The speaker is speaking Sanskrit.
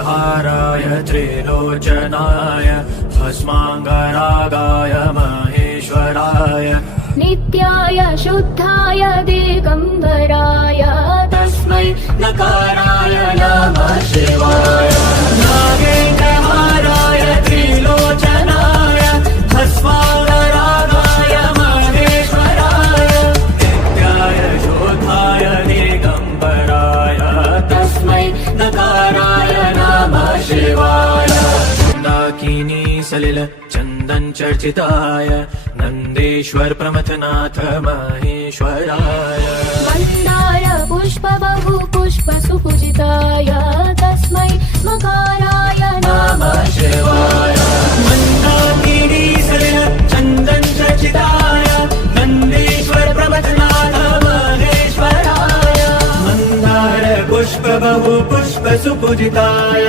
हाराय त्रिलोचनाय भस्माङ्गरागाय महेश्वराय नित्याय शुद्धाय दिगम्बराय तस्मै नकाराय नमः शिवाय नागेन्द्रहाराय त्रिलोचनाय भस्माङ्गरागाय महेश्वराय नित्याय शुद्धाय दिगम्बराय तस्मै नकाराय नमः शिवाय दाकिनी सलिल चन्दन चर्चिताय नन्देश्वर प्रमथनाथ महेश्वराय मन्दार पुष्प बहु पुष्प सुपूजिताय तस्मै मकाराय नमः शिवाय मन्दाकिनी सलिल चन्दन चर्चिताय नन्देश्वर प्रमथनाथ महेश्वराय मन्दार पुष्प बहु पुष्प सुपूजिताय